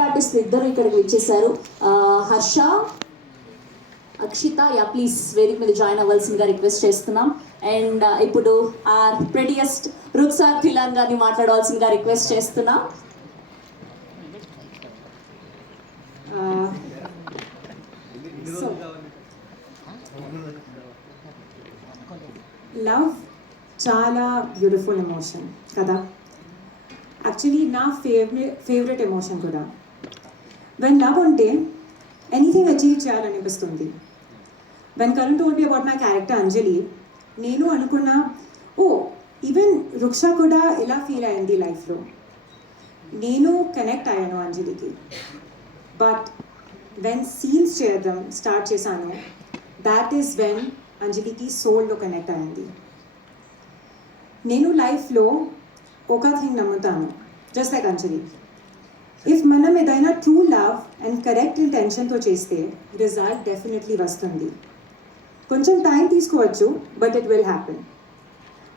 Lead artist ఇద్దరు ఇక్కడికి వచ్చేసారు. హర్ష, అక్షిత, యా ప్లీజ్ వేదిక మీద జాయిన్ అవ్వాల్సిందిగా రిక్వెస్ట్ చేస్తున్నాం. అండ్ ఇప్పుడు ఆర్ ప్రెటియస్ట్ రుక్సార్ ఫిలాన్ గారిని మాట్లాడవలసిందిగా రిక్వెస్ట్ చేస్తున్నాం. లవ్ చాలా బ్యూటిఫుల్ ఎమోషన్ కదా. యాక్చువల్లీ నా ఫేవరెట్ ఎమోషన్ కూడా. వెన్ లవ్ ఉంటే ఎనీథింగ్ అచీవ్ చేయాలనిపిస్తుంది. When Karun told me about my character Anjali, నేను అనుకున్నా ఓ ఈవెన్ రుక్ష కూడా ఇలా ఫీల్ అయింది లైఫ్లో. నేను కనెక్ట్ అయ్యాను అంజలికి. బట్ వెన్ సీన్స్ చేయడం స్టార్ట్ చేశాను, దాట్ ఈస్ వెన్ అంజలికి సోల్లో కనెక్ట్ అయింది. నేను లైఫ్లో ఒక థింగ్ నమ్ముతాను, జస్ట్ లైక్ అంజలి. ఇఫ్ మనం ఏదైనా ట్రూ లవ్ అండ్ కరెక్ట్ ఇంటెన్షన్తో చేస్తే రిజల్ట్ డెఫినెట్లీ వస్తుంది. కొంచెం టైం తీసుకోవచ్చు, but it will happen.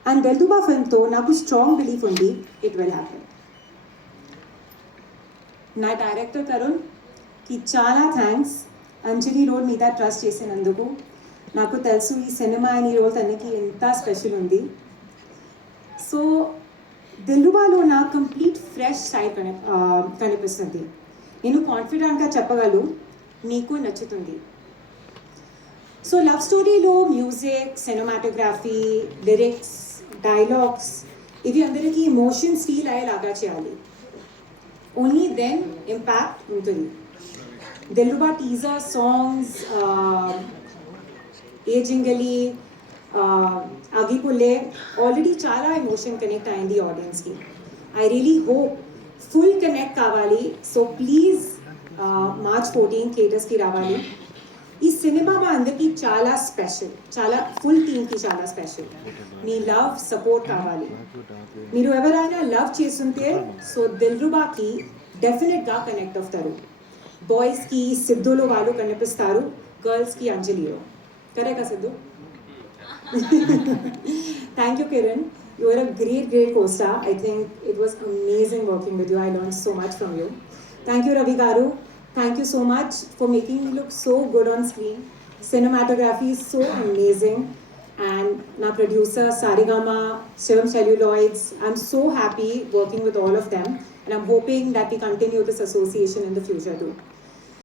And Dilruba ఫిల్మ్తో నాకు స్ట్రాంగ్ బిలీఫ్ ఉంది, ఇట్ విల్ హ్యాపెన్. నా డైరెక్టర్ కరుణ్కి చాలా థ్యాంక్స్ అంజలి రోల్ మీద ట్రస్ట్ చేసినందుకు. నాకు తెలుసు ఈ సినిమా అని రోల్ తనకి ఎంత స్పెషల్ ఉంది. సో దిల్రుబాలో నా కంప్లీట్ ఫ్రెష్ సైడ్ కనిపిస్తుంది. నేను కాన్ఫిడెంట్గా చెప్పగలను, నీకు నచ్చుతుంది. సో లవ్ స్టోరీలో మ్యూజిక్, సినిమాటోగ్రఫీ, లిరిక్స్, డైలాగ్స్ ఇవి అందరికీ ఎమోషన్స్ ఫీల్ అయ్యేలాగా చేయాలి. ఓన్లీ దెన్ ఇంపాక్ట్ ఉంటుంది. దిల్రుబా టీజర్ సాంగ్స్, ఏ జింగలి, ఆగిపుల్లే ఆల్రెడీ చాలా ఎమోషన్ కనెక్ట్ అయింది ఆడియన్స్కి. I really hope full connect కావాలి. సో ప్లీజ్ March 14 థియేటర్స్కి రావాలి. ఈ సినిమా మా అందరికీ చాలా స్పెషల్, చాలా ఫుల్ టీమ్కి చాలా స్పెషల్. మీ లవ్ సపోర్ట్ కావాలి. మీరు ఎవరైనా లవ్ చేస్తుంటే సో దిల్రుబాకి డెఫినెట్గా కనెక్ట్ అవుతారు. బాయ్స్కి సిద్ధులో వాళ్ళు కనిపిస్తారు, గర్ల్స్కి అంజలిలో. కరెక్టా Siddhu? Thank you, Kiran. You are a great co-star. I think it was amazing working with you. I learned so much from you. Thank you, Ravi Garu. Thank you so much for making me look so good on screen. Cinematography is so amazing. And my producer, Sarigama, Shivam Celluloids. I'm so happy working with all of them. And I'm hoping that we continue this association in the future too.